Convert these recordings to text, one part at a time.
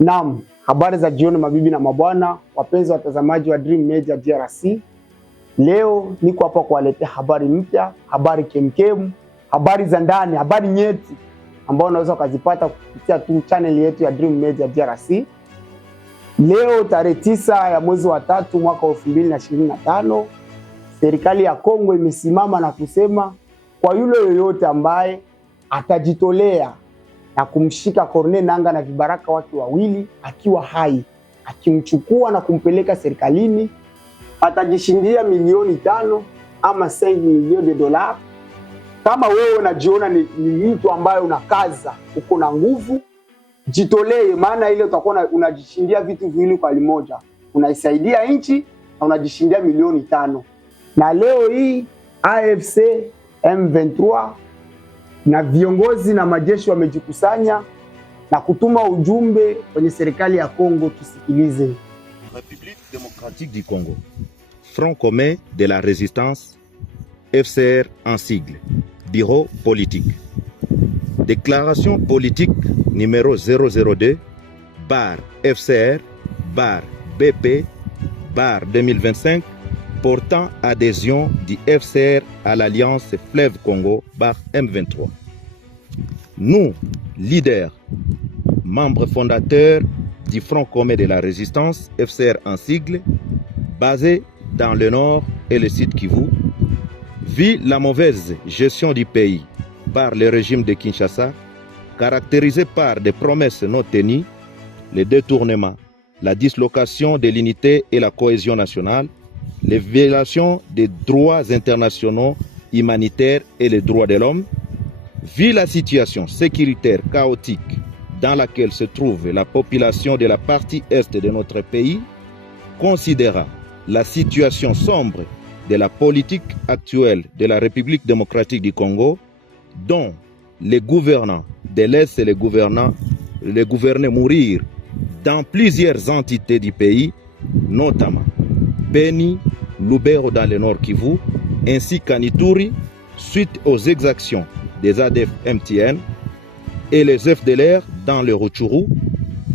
Naam, habari za jioni mabibi na mabwana, wapenzi watazamaji wa Dream Media DRC. Leo niko hapa kuwaletea habari mpya, habari kemkem, habari za ndani, habari nyeti ambao unaweza ukazipata kupitia tu channel yetu ya Dream Media DRC. Leo tarehe 9 ya mwezi wa 3 mwaka 2025, serikali ya Kongo imesimama na kusema kwa yule yoyote ambaye atajitolea na kumshika Corneille Nangaa na vibaraka wake wawili akiwa hai, akimchukua na kumpeleka serikalini, atajishindia milioni 5 ama 5 milioni de dollars. Kama wewe unajiona ni mtu ambaye unakaza, uko na nguvu, jitolee, maana ile utakuwa unajishindia vitu viwili kwa limoja. Unaisaidia nchi na unajishindia milioni 5. Na leo hii AFC M23 na viongozi na majeshi wamejikusanya na kutuma ujumbe kwenye serikali ya Kongo. Tusikilize. République démocratique du Congo, Front commun de la résistance, FCR en sigle, bureau politique. Déclaration politique numéro 002/FCR/BP/2025 portant adhésion du FCR à l'Alliance Fleuve Congo M23. Nous, leaders, membres fondateurs du Front commun de la résistance, FCR en sigle, basé dans le nord et le sud Kivu, vu la mauvaise gestion du pays par le régime de Kinshasa, caractérisé par des promesses non tenues, le détournement, la dislocation de l'unité et la cohésion nationale, les violations des droits internationaux humanitaires et les droits de l'homme, vu la situation sécuritaire chaotique dans laquelle se trouve la population de la partie est de notre pays, considérant la situation sombre de la politique actuelle de la République démocratique du Congo, dont les gouvernants de l'Est et les gouvernés mourir dans plusieurs entités du pays, notamment Beni, Lubero dans le Nord Kivu, ainsi qu'à Ituri, suite aux exactions des ADF MTN et les FDLR dans le Rutshuru,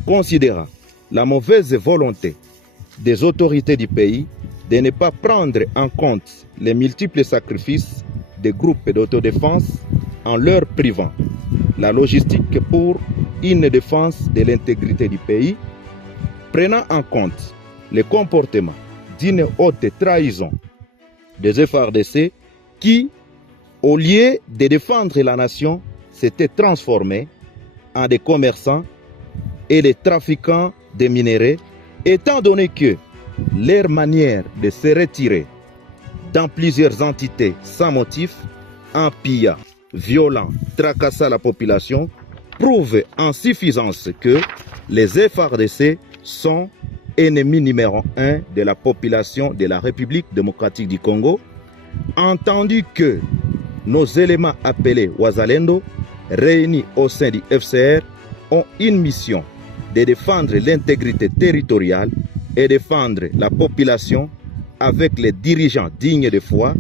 considérant la mauvaise volonté des autorités du pays de ne pas prendre en compte les multiples sacrifices des groupes d'autodéfense en leur privant la logistique pour une défense de l'intégrité du pays, prenant en compte le comportement d'une haute trahison des FARDC qui, au lieu de défendre la nation, s'étaient transformés en des commerçants et des trafiquants de minerais, étant donné que leur manière de se retirer dans plusieurs entités sans motif, en pillant, violant, tracassant la population, prouve en suffisance que les FARDC sont ennemis numéro 1 de la population de la République démocratique du Congo, entendu que nos éléments appelés Wazalendo, réunis au sein du FCR, ont une mission de défendre l'intégrité territoriale et défendre la population avec les dirigeants dignes de foi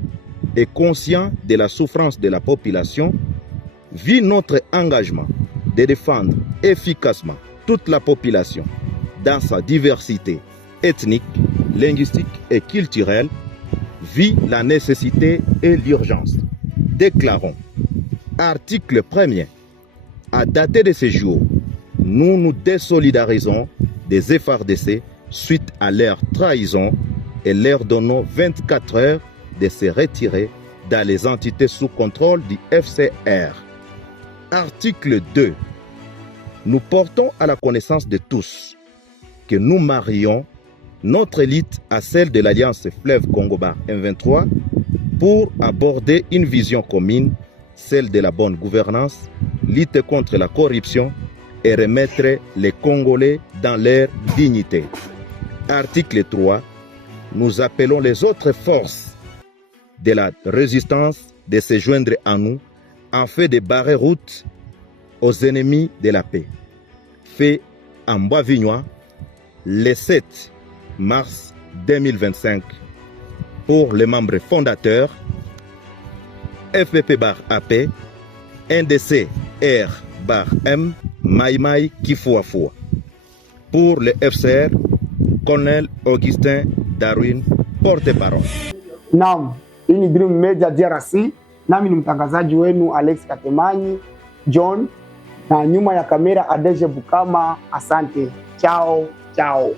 et conscients de la souffrance de la population, vu notre engagement de défendre efficacement toute la population dans sa diversité ethnique, linguistique et culturelle, vit la nécessité et l'urgence. Déclarons, article 1er, à dater de ce jour, nous nous désolidarisons des FARDC suite à leur trahison et leur donnons 24 heures de se retirer dans les entités sous contrôle du FCR. Article 2. Nous portons à la connaissance de tous que nous marions notre élite à celle de l'Alliance Fleuve Congo M23 pour aborder une vision commune, celle de la bonne gouvernance, lutter contre la corruption et remettre les Congolais dans leur dignité. Article 3. Nous appelons les autres forces de la résistance de se joindre à nous afin de barrer route aux ennemis de la paix. Fait en Bois-Vignois le 7 mars 2025 pour les membres fondateurs FPP/AP, NDC R/M, Maïmaï Kifuafua. Pour le FCR, Colonel Augustin Darwin, porte-parole. Naam, hii ni Dream Media DRC, nami ni mtangazaji wenu Alex Katemanyi John, na nyuma ya kamera Adeje Bukama. Asante, chao chao.